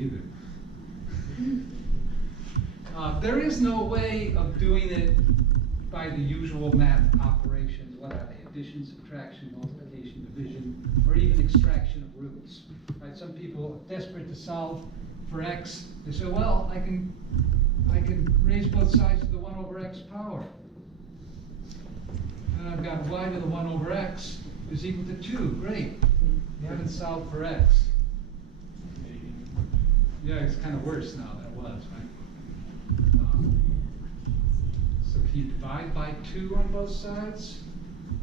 either. There is no way of doing it by the usual math operations. What are they? Addition, subtraction, multiplication, division, or even extraction of roots. Right? Some people are desperate to solve for x. They say, well, I can raise both sides to the 1 over x power. And I've got y to the 1 over x is equal to 2. Great. You haven't solved for x. Yeah, it's kind of worse now than it was, right? So can you divide by 2 on both sides?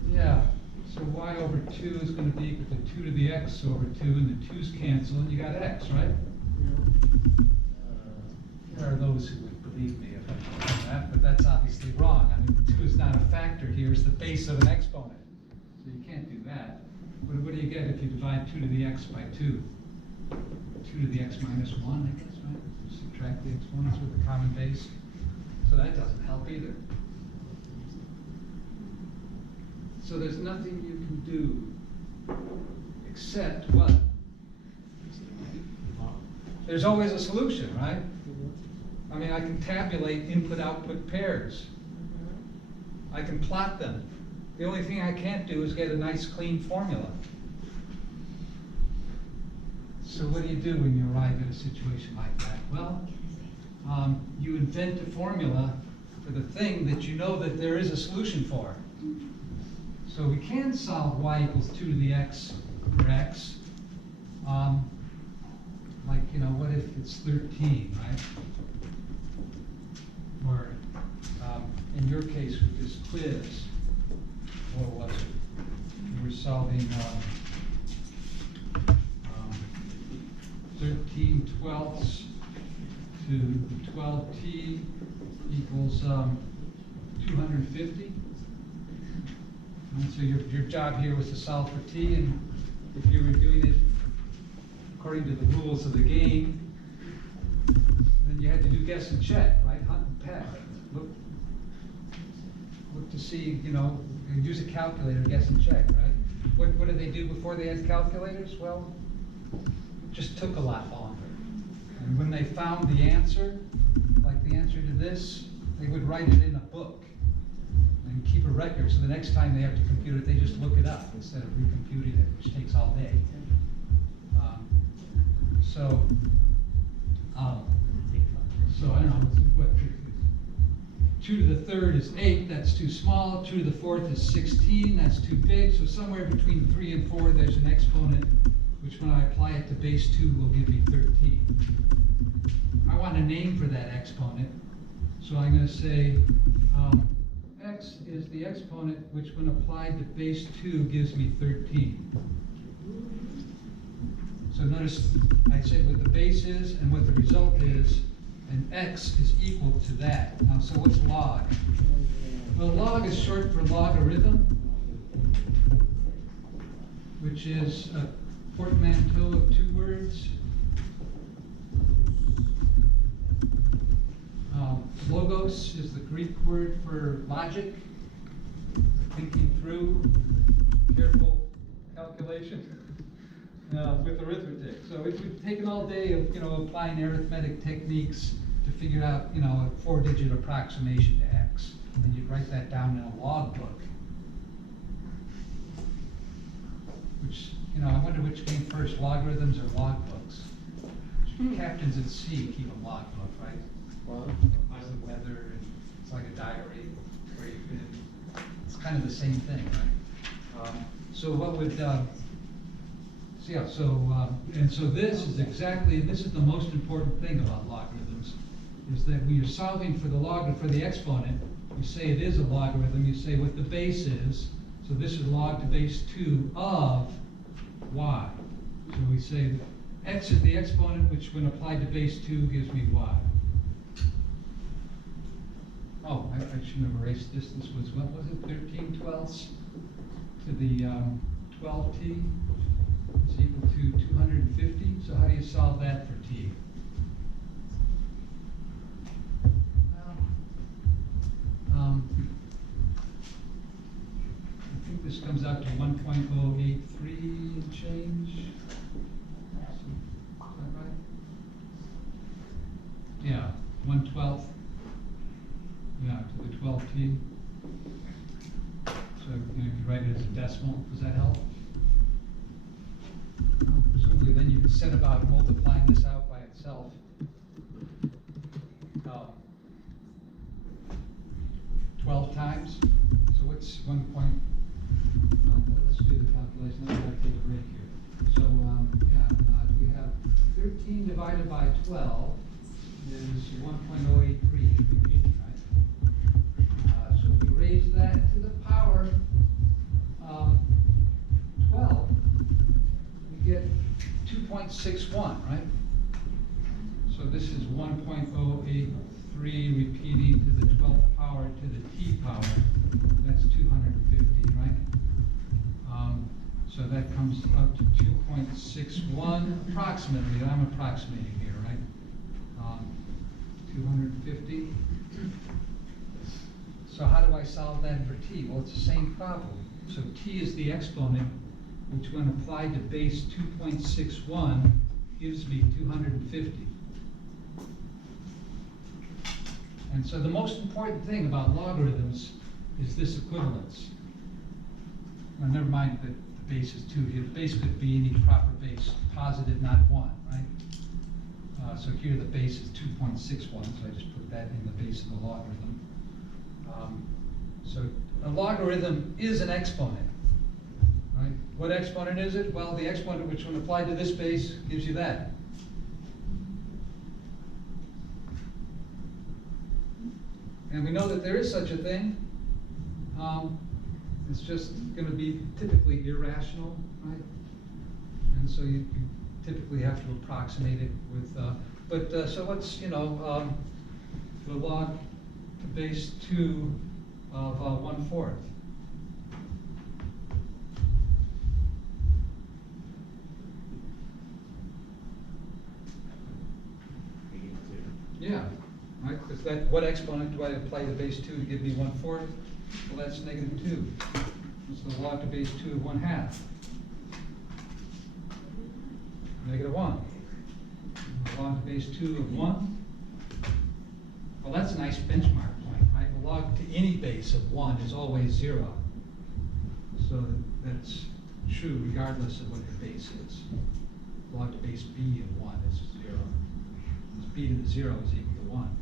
Yeah. So y over 2 is going to be equal to 2 to the x over 2, and the 2's cancel, and you got x, right? There are those who would believe me if I told them that, but that's obviously wrong. I mean, 2 is not a factor here, it's the base of an exponent. So you can't do that. What do you get if you divide 2 to the x by 2? 2 to the x minus 1, I guess, right? Subtract the exponents with a common base. So that doesn't help either. So there's nothing you can do except what? There's always a solution, right? I mean, I can tabulate input-output pairs. I can plot them. The only thing I can't do is get a nice clean formula. So what do you do when you arrive at a situation like that? Well, you invent a formula for the thing that you know that there is a solution for. So we can solve y equals 2 to the x for x. Like, you know, what if it's 13, right? Or in your case with this quiz, what was it? We were solving 13 twelfths to 12t equals 250. And so your job here was to solve for t, and if you were doing it according to the rules of the game, then you had to do guess and check, right? Hunt and peck. Look to see, you know, use a calculator, guess and check, right? What did they do before they had calculators? Well, it just took a lot longer. And when they found the answer, like the answer to this, they would write it in a book and keep a record, so the next time they have to compute it, they just look it up instead of recomputing it, which takes all day. So I don't know, what, 2 to the 3rd is 8, that's too small. 2 to the 4th is 16, that's too big. So somewhere between 3 and 4, there's an exponent, which when I apply it to base 2 will give me 13. I want a name for that exponent, so I'm going to say x is the exponent which when applied to base 2 gives me 13. So notice I said what the base is and what the result is, and x is equal to that. Now, so what's log? Well, log is short for logarithm, which is a portmanteau of 2 words. Logos is the Greek word for logic, thinking through, careful calculation. With arithmetic. So it would take an all day of, you know, applying arithmetic techniques to figure out, you know, a 4-digit approximation to x. And you'd write that down in a log book. Which, you know, I wonder which came first, logarithms or log books. Captains at sea keep a log book, right? Well, How's the weather, and it's like a diary where you've been. It's kind of the same thing, right? So what would, yeah, and so this is exactly, and this is the most important thing about logarithms, is that when you're solving for the exponent, you say it is a logarithm, you say what the base is, so this is log to base 2 of y. So we say that x is the exponent, which when applied to base 2 gives me y. Oh, I should have erased this. This was, what was it, 13 twelfths to the 12t? Is equal to 250. So how do you solve that for t? Well, I think this comes out to 1.083 and change. Is that right? Does that help? Well, presumably then you can set about multiplying this out by itself. 12 times. So what's 1 point? Let's do the calculation. Let's take a break here. So we have 13 divided by 12 is 1.083, right? So if we raise that to the power 12, we get 2.61, right? So this is 1.083 repeating to the 12th power to the t power. That's 250, right? So that comes up to 2.61 approximately. I'm approximating here, right? 250. So how do I solve that for t? Well, it's the same problem. So t is the exponent, which when applied to base 2.61 gives me 250. And so the most important thing about logarithms is this equivalence. Now, never mind that the base is 2 here. The base could be any proper base, positive, not 1, right? So here the base is 2.61, so I just put that in the base of the logarithm. So a logarithm is an exponent, right? What exponent is it? Well, the exponent which when applied to this base gives you that. And we know that there is such a thing. It's just going to be typically irrational, right? And so you typically have to approximate it with, so let's, the log to base 2 of 1/4. Yeah, right, because that, what exponent do I apply to base 2 to give me 1/4? Well, that's -2. It's the log to base 2 of 1/2. -1. The log to base 2 of 1. Well, that's a nice benchmark point, right? The log to any base of 1 is always 0. So that's true regardless of what your base is. Log to base b of 1 is 0. B to the 0 is equal to 1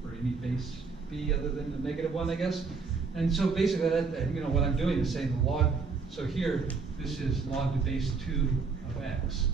for any base b other than the -1, I guess. And so basically, what I'm doing is saying the log. So here, this is log to base 2 of x.